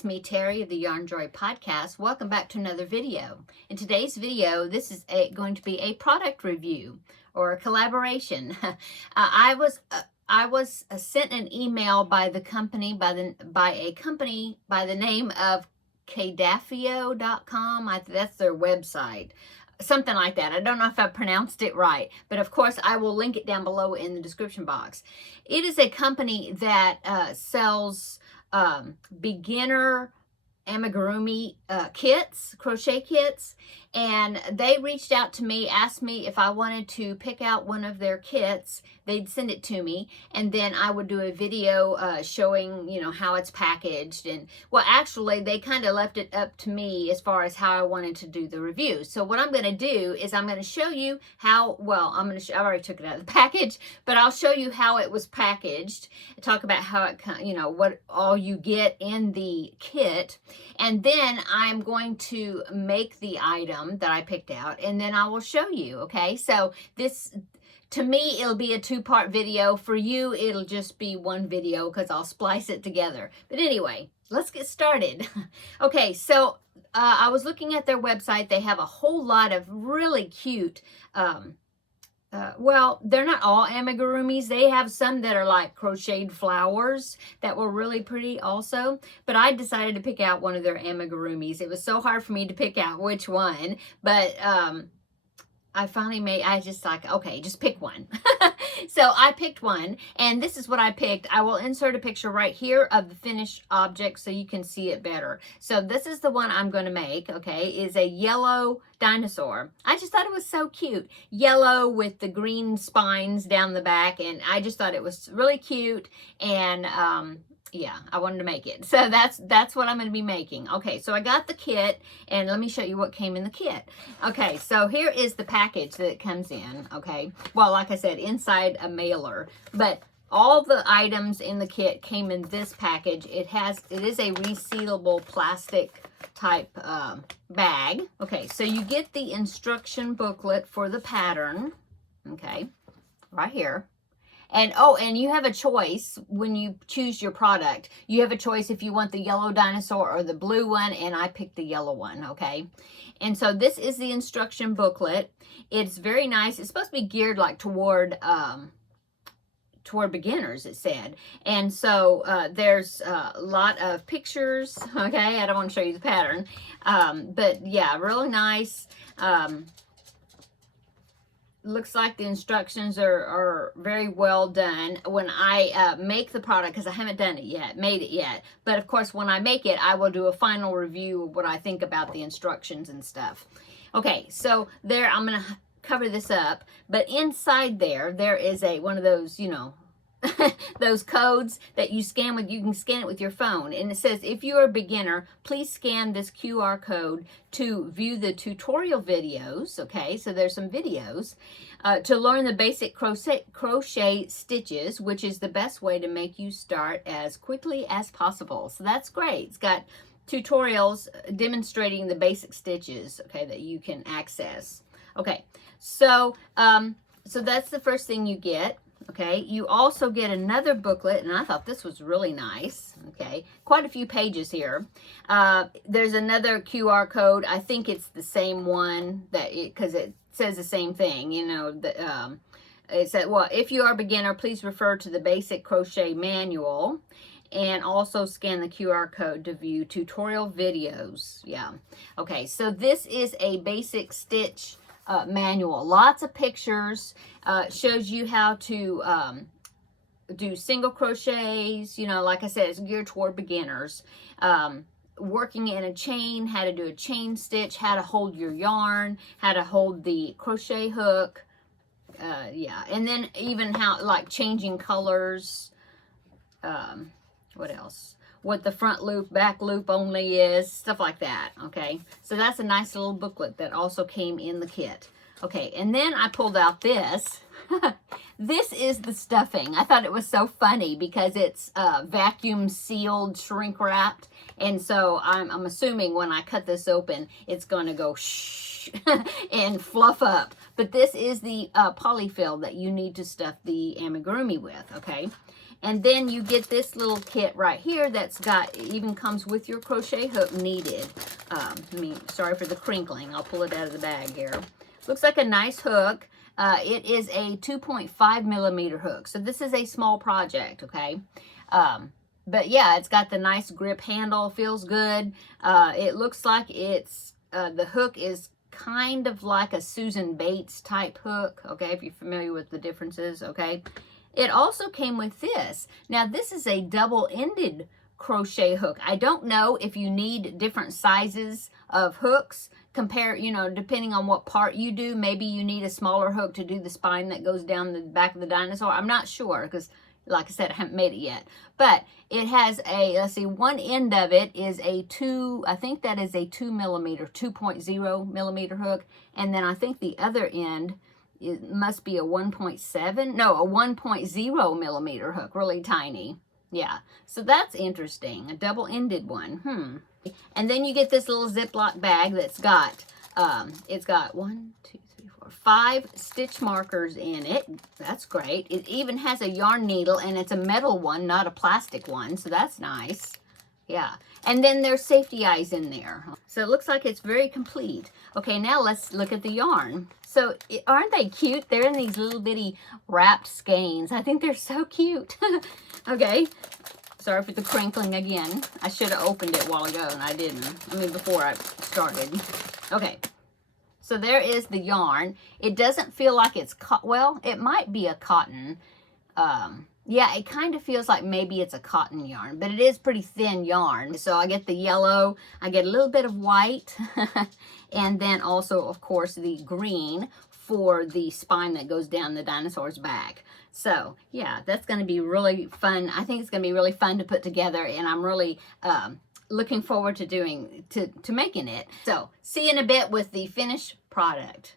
it's me, Terry of the Yarn Joy Podcast. Welcome back to another video. In today's video, this is going to be a product review or a collaboration. I was sent an email by a company by the name of Kdafio.com. That's their website. Something like that. I don't know if I pronounced it right, but of course I will link it down below in the description box. It is a company that sells beginner amigurumi kits, crochet kits, and they reached out to me, asked me if I wanted to pick out one of their kits. They'd send it to me, and then I would do a video showing, how it's packaged. And well, actually, they kind of left it up to me as far as how I wanted to do the review. So what I'm going to do is I'm going to show you how, I already took it out of the package, but I'll show you how it was packaged, talk about how it, what all you get in the kit, and then I'm going to make the item that I picked out, and then I will show you, okay? So this, to me, it'll be a two-part video. For you, it'll just be one video because I'll splice it together. But anyway, let's get started. Okay, so I was looking at their website. They have a whole lot of really cute, well, they're not all amigurumis. They have some that are like crocheted flowers that were really pretty also. But I decided to pick out one of their amigurumis. It was so hard for me to pick out which one. But I finally okay, just pick one. So I picked one, and this is what I picked. I will insert a picture right here of the finished object so you can see it better. So this is the one I'm going to make, okay, is a yellow dinosaur. I just thought it was so cute. Yellow with the green spines down the back, and I just thought it was really cute, and yeah, I wanted to make it. So that's what I'm going to be making. Okay, so I got the kit, and let me show you what came in the kit. Okay, so here is the package that it comes in, okay? Well, like I said, inside a mailer, but all the items in the kit came in this package. It is a resealable plastic type bag. Okay, so you get the instruction booklet for the pattern, okay, right here. And and you have a choice when you choose your product. You have a choice if you want the yellow dinosaur or the blue one, and I picked the yellow one, okay? And so this is the instruction booklet. It's very nice. It's supposed to be geared like toward beginners, it said. And so there's a lot of pictures, okay? I don't want to show you the pattern. But yeah, really nice. Looks like the instructions are very well done. When I make the product, because I haven't made it yet, but of course when I make it, I will do a final review of what I think about the instructions and stuff. Okay, so there, I'm going to cover this up, but inside there is one of those, those codes that you scan with. You can scan it with your phone, and it says, if you are a beginner, please scan this QR code to view the tutorial videos. Okay, so there's some videos to learn the basic crochet stitches, which is the best way to make you start as quickly as possible. So that's great. It's got tutorials demonstrating the basic stitches, okay, that you can access. Okay, so so that's the first thing you get. Okay, you also get another booklet, and I thought this was really nice. Okay, quite a few pages here. There's another QR code. I think it's the same one because it says the same thing. It said, well, if you are a beginner, please refer to the basic crochet manual, and also scan the QR code to view tutorial videos. Yeah. Okay, so this is a basic stitch manual. Lots of pictures. Shows you how to do single crochets. Like I said, it's geared toward beginners. Working in a chain, how to do a chain stitch, how to hold your yarn, how to hold the crochet hook. Yeah, and then even how, like, changing colors. What else? What the front loop, back loop only is, stuff like that, okay? So that's a nice little booklet that also came in the kit. Okay, and then I pulled out this. This is the stuffing. I thought it was so funny because it's vacuum sealed, shrink wrapped, and so I'm assuming when I cut this open, it's going to go shh and fluff up. But this is the polyfill that you need to stuff the amigurumi with, okay? And then you get this little kit right here that's got, it even comes with your crochet hook needed. Sorry for the crinkling. I'll pull it out of the bag here. Looks like a nice hook. It is a 2.5 millimeter hook. So this is a small project, okay? But yeah, it's got the nice grip handle, feels good. It looks like it's, the hook is kind of like a Susan Bates type hook, okay, if you're familiar with the differences, okay. It also came with this. Now this is a double-ended crochet hook. I don't know if you need different sizes of hooks, depending on what part you do. Maybe you need a smaller hook to do the spine that goes down the back of the dinosaur. I'm not sure, because like I said, I haven't made it yet. But it has a, let's see, one end of it is a I think that is a 2.0 millimeter hook. And then I think the other end, it must be a 1.0 millimeter hook, really tiny. Yeah, so that's interesting, a double-ended one. And then you get this little Ziploc bag that's got, it's got 5 stitch markers in it. That's great. It even has a yarn needle, and it's a metal one, not a plastic one, so that's nice. Yeah, and then there's safety eyes in there. So it looks like it's very complete. Okay, now let's look at the yarn. So aren't they cute? They're in these little bitty wrapped skeins. I think they're so cute. Okay, sorry for the crinkling again. I should have opened it a while ago, and I didn't. Before I started. Okay. So there is the yarn. It doesn't feel like it's, well, it might be a cotton. Yeah, it kind of feels like maybe it's a cotton yarn, but it is pretty thin yarn. So I get the yellow, I get a little bit of white, and then also, of course, the green for the spine that goes down the dinosaur's back. So yeah, that's going to be really fun. I think it's going to be really fun to put together, and I'm really, looking forward to making it. So see you in a bit with the finished product.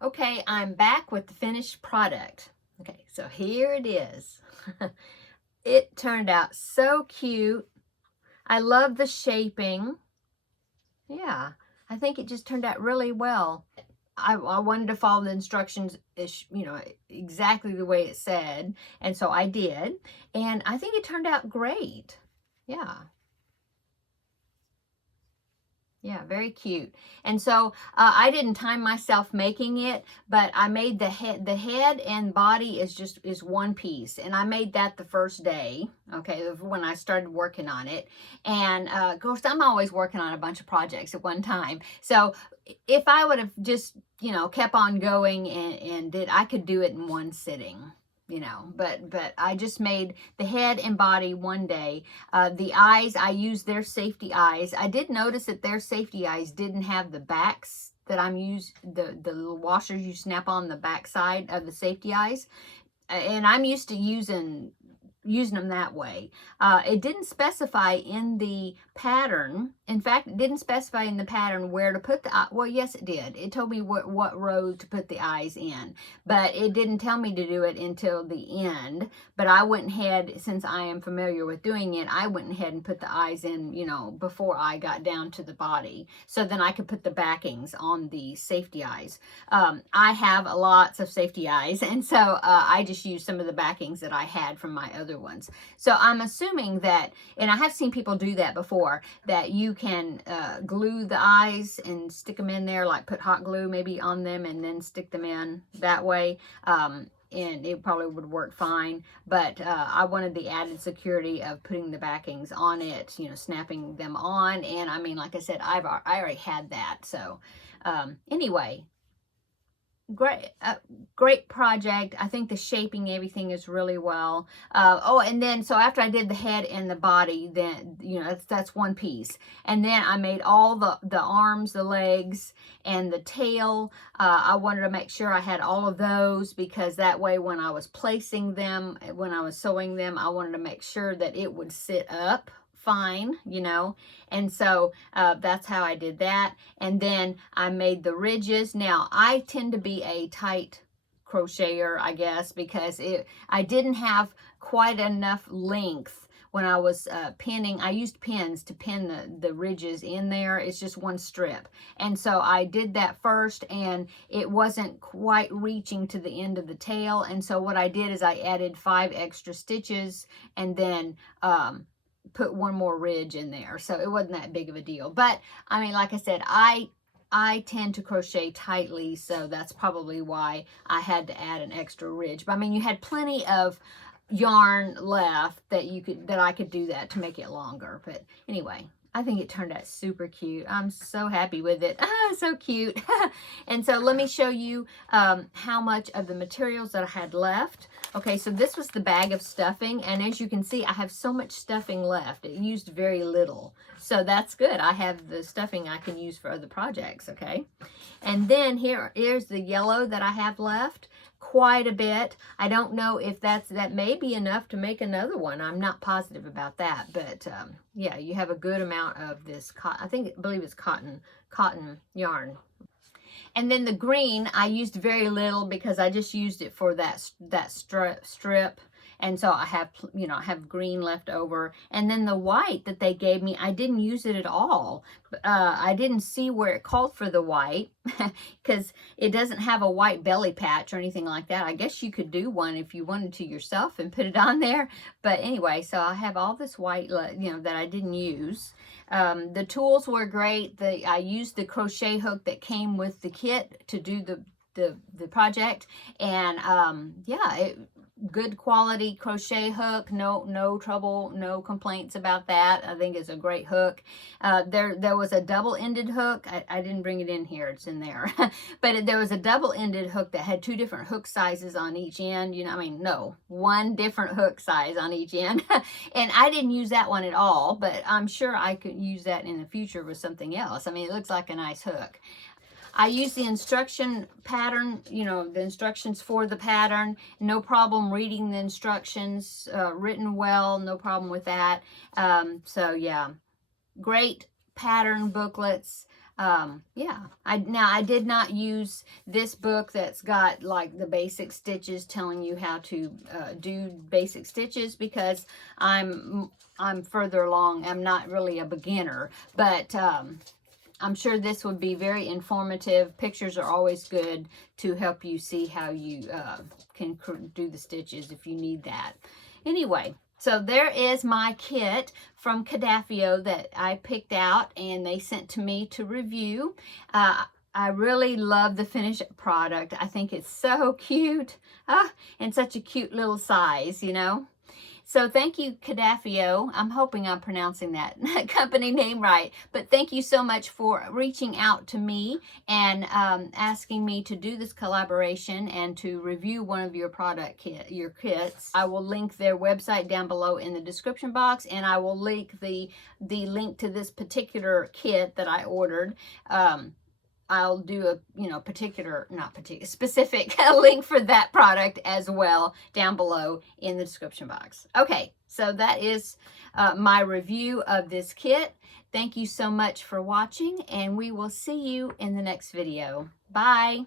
Okay, I'm back with the finished product. Okay, so here it is. It turned out so cute. I love the shaping. Yeah, I think it just turned out really well. I wanted to follow the instructions, exactly the way it said, and so I did, and I think it turned out great. Yeah. Yeah, very cute. And so I didn't time myself making it, but I made the head and body is one piece, and I made that the first day, okay, when I started working on it. And of course, I'm always working on a bunch of projects at one time. So if I would have just, kept on going and did, I could do it in one sitting. But I just made the head and body one day. The eyes, I used their safety eyes. I did notice that their safety eyes didn't have the backs that I'm the little washers you snap on the back side of the safety eyes. And I'm used to using them that way. It didn't specify in the pattern. In fact, it didn't specify in the pattern where to put the eye. Well, yes, it did. It told me what row to put the eyes in, but it didn't tell me to do it until the end. But I went ahead, since I am familiar with doing it, I went ahead and put the eyes in, before I got down to the body. So then I could put the backings on the safety eyes. I have lots of safety eyes, and so I just used some of the backings that I had from my other ones. So I'm assuming that, and I have seen people do that before, that you can glue the eyes and stick them in there, like put hot glue maybe on them and then stick them in that way. And it probably would work fine, but I wanted the added security of putting the backings on it, snapping them on. And like I said, I already had that. So anyway, great project. I think the shaping, everything is really well. And then so after I did the head and the body, then that's one piece, and then I made all the arms, the legs, and the tail. I wanted to make sure I had all of those, because that way when I was placing them, when I was sewing them, I wanted to make sure that it would sit up fine, and so that's how I did that. And then I made the ridges. Now I tend to be a tight crocheter, I guess, because I didn't have quite enough length when I was pinning, I used pins to pin the ridges in there. It's just one strip. And so I did that first, and it wasn't quite reaching to the end of the tail. And so what I did is I added 5 extra stitches and then put one more ridge in there. So it wasn't that big of a deal. But I mean, like I said, I tend to crochet tightly, so that's probably why I had to add an extra ridge. But I mean, you had plenty of yarn left that I could do that to make it longer. But anyway, I think it turned out super cute. I'm so happy with it. So cute. And so let me show you how much of the materials that I had left. Okay, so this was the bag of stuffing, and as you can see, I have so much stuffing left. It used very little, so that's good. I have the stuffing I can use for other projects, okay? And then here's the yellow that I have left. Quite a bit. I don't know if that may be enough to make another one. I'm not positive about that, but yeah, you have a good amount of this cotton. I believe it's cotton yarn. And then the green, I used very little because I just used it for that strip. And so I have, I have green left over. And then the white that they gave me, I didn't use it at all. I didn't see where it called for the white because it doesn't have a white belly patch or anything like that. I guess you could do one if you wanted to yourself and put it on there. But anyway, so I have all this white, that I didn't use. The tools were great. I used the crochet hook that came with the kit to do the project. And yeah, good quality crochet hook. No trouble, no complaints about that. I think it's a great hook. There was a double-ended hook. I didn't bring it in here. It's in there. But there was a double-ended hook that had 2 different hook sizes on each end. One different hook size on each end. And I didn't use that one at all, but I'm sure I could use that in the future with something else. I mean, it looks like a nice hook. I use the instruction pattern, the instructions for the pattern. No problem reading the instructions, written well, no problem with that. So yeah, great pattern booklets. Yeah, I did not use this book that's got like the basic stitches telling you how to do basic stitches because I'm further along. I'm not really a beginner, but I'm sure this would be very informative. Pictures are always good to help you see how you can do the stitches if you need that. Anyway, so there is my kit from Kdafio that I picked out and they sent to me to review. I really love the finished product. I think it's so cute and such a cute little size, So thank you, Kdafio. I'm hoping I'm pronouncing that company name right. But thank you so much for reaching out to me and asking me to do this collaboration and to review one of your your kits. I will link their website down below in the description box, and I will link the link to this particular kit that I ordered. I'll do a specific link for that product as well down below in the description box. Okay, so that is my review of this kit. Thank you so much for watching, and we will see you in the next video. Bye.